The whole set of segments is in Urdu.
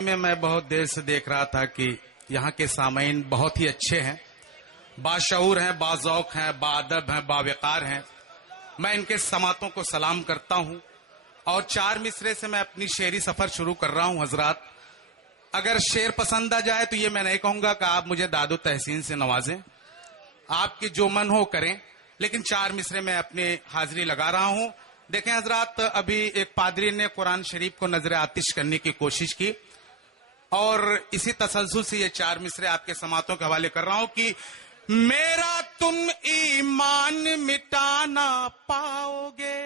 میں بہت دیر سے دیکھ رہا تھا کہ یہاں کے سامعین بہت ہی اچھے ہیں، باشعور ہیں، باذوق ہیں، باادب ہیں، باوقار ہیں. میں ان کے سماعتوں کو سلام کرتا ہوں اور 4 مصرے سے میں اپنی شعری سفر شروع کر رہا ہوں. حضرات، اگر شعر پسند آ جائے تو یہ میں نہیں کہوں گا کہ آپ مجھے داد و تحسین سے نوازیں، آپ کی جو من ہو کریں، لیکن 4 مصرے میں اپنی حاضری لگا رہا ہوں. دیکھیں حضرات، ابھی ایک پادری نے قرآن شریف کو نظر آتش کرنے کی کوشش کی اور اسی تسلسل سے یہ 4 مصرے آپ کے سماعتوں کے حوالے کر رہا ہوں کہ میرا تم ایمان مٹانا پاؤ گے.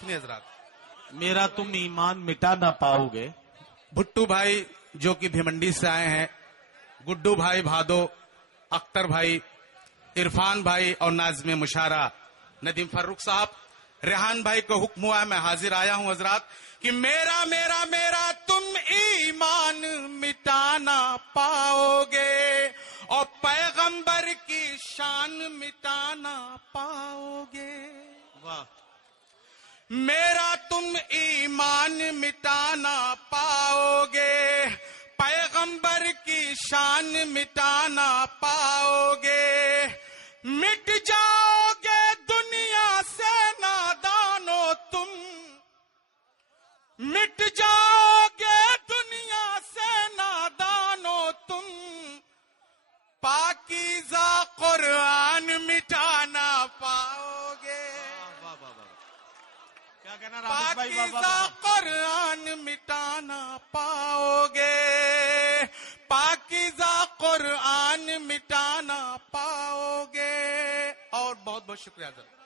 سنیے حضرات، میرا تم ایمان مٹا نہ پاؤ گے. بھٹو بھائی جو کہ بھیمنڈی سے آئے ہیں، گڈو بھائی بھادو، اختر بھائی، عرفان بھائی اور ناظم مشارہ ندیم فاروق صاحب، ریحان بھائی کو حکم ہوا ہے، میں حاضر آیا ہوں حضرات کہ میرا میرا میرا تم ایمان مٹانا پاؤ گے اور پیغمبر کی شان مٹانا پاؤ گے. واہ. میرا تم ایمان مٹانا پاؤ گے، پیغمبر کی شان مٹانا پاؤ گے. مٹ جاؤ گے دنیا سے نادانو تم، مٹ جاؤ گے دنیا سے نادانو تم، پاکیزہ قرآن مٹانا پاؤ گے. کیا کہنا پاکیزہ قرآن مٹانا پاؤ گے، پاکیزہ قرآن مٹانا پاؤ گے. اور بہت بہت شکریہ حضرت.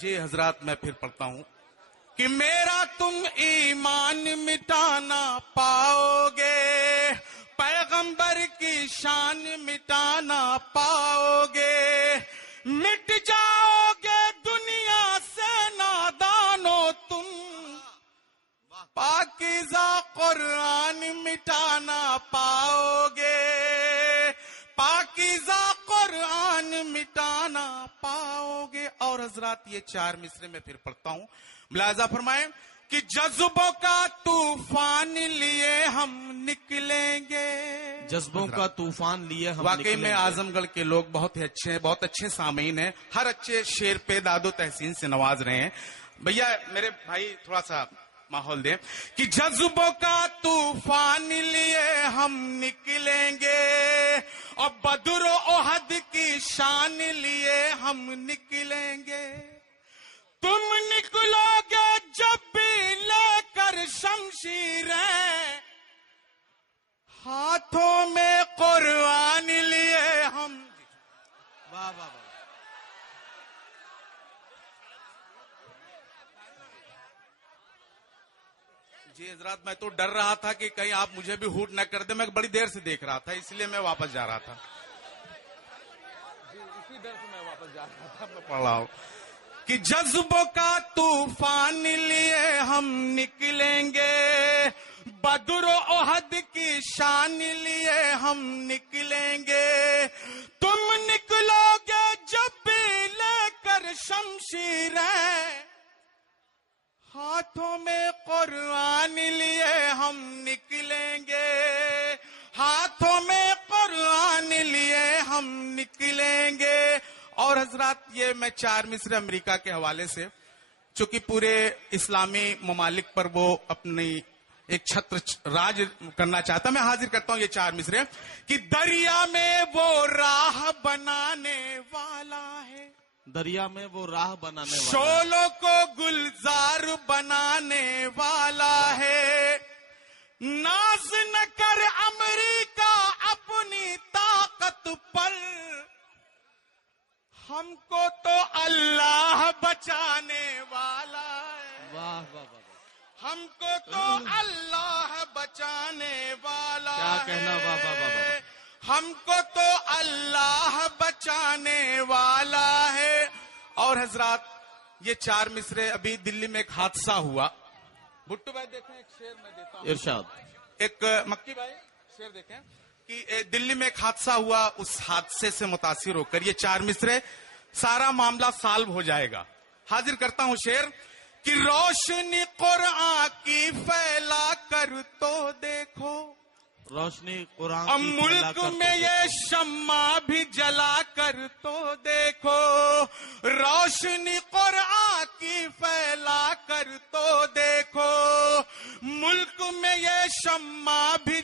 جی حضرات، میں پھر پڑھتا ہوں کہ میرا تم ایمان مٹانا پاؤ گے، پیغمبر کی شان مٹانا پاؤ گے. مٹ جاؤ گے دنیا سے نادانو تم، پاکیزہ قرآن مٹانا پاؤ گے، پاکیزہ قرآن مٹانا پاؤ گے. اور حضرات، یہ 4 مصرے میں پھر پڑھتا ہوں، ملاحظہ فرمائیں کہ جذبوں کا طوفان لیے ہم نکلیں گے. جذبوں کا طوفان لیے ہم واقعی نکلیں میں گے. اعظم گڑھ کے لوگ بہت ہی اچھے ہیں، بہت اچھے سامعین ہیں، ہر اچھے شعر پہ داد و تحسین سے نواز رہے ہیں. بھیا میرے بھائی تھوڑا سا ماحول دیں کہ جذبوں کا طوفان لیے ہم نکلیں گے اور بدر و احد کی شان لیے ہم نکلیں گے. تم نکلو گے جب بھی لے کر شمشیریں، ہاتھوں میں قرآن لیے ہم. واہ واہ واہ. جی حضرات، میں تو ڈر رہا تھا کہ کہیں آپ مجھے بھی ہوٹ نہ کر دیں، میں بڑی دیر سے دیکھ رہا تھا، اس لیے میں واپس جا رہا تھا. اسی ڈر سے میں واپس جا رہا تھا. میں پڑھ رہا ہوں کہ جذبوں کا طوفان لیے ہم نکلیں گے، بدر و احد کی شان لیے ہم نکلیں گے. تم نکلو گے جب بھی لے کر شمشیریں، ہاتھوں میں قرآن لیے ہم نکلیں گے، ہاتھوں میں قرآن لیے ہم نکلیں گے. اور حضرات، یہ میں 4 مصرے امریکہ کے حوالے سے، چونکہ پورے اسلامی ممالک پر وہ اپنی ایک چھتر راج کرنا چاہتا، میں حاضر کرتا ہوں یہ 4 مصرے کہ دریا میں وہ راہ بنانے والا ہے، دریا میں وہ راہ بنانے والا، شولوں کو گلزار بنانے والا ہے. ناز نہ کر امریکہ اپنی طاقت پر، ہم کو تو اللہ بچانے والا ہے. واہ واہ واہ. ہم کو تو اللہ بچانے والا ہے. کیا کہنا. واہ واہ واہ. ہم کو تو اللہ بچانے والا ہے. اور حضرات، یہ 4 مصرے، ابھی دلی میں ایک حادثہ ہوا. بھٹو بھائی دیکھیں، ایک شعر میں دیتا ہوں. ارشاد. ایک مکی بھائی شعر دیکھیں کہ دلی میں ایک حادثہ ہوا، اس حادثے سے متاثر ہو کر یہ 4 مصرے، سارا معاملہ سالو ہو جائے گا. حاضر کرتا ہوں شعر کہ روشنی قرآن کی پھیلا کر تو دیکھو، روشنی قرآن اب کی پھیلا ملک کر میں تو یہ شمع بھی جلا کر تو دیکھو، روشنی قرآن کی پھیلا کر تو دیکھو، ملک میں یہ شمع بھی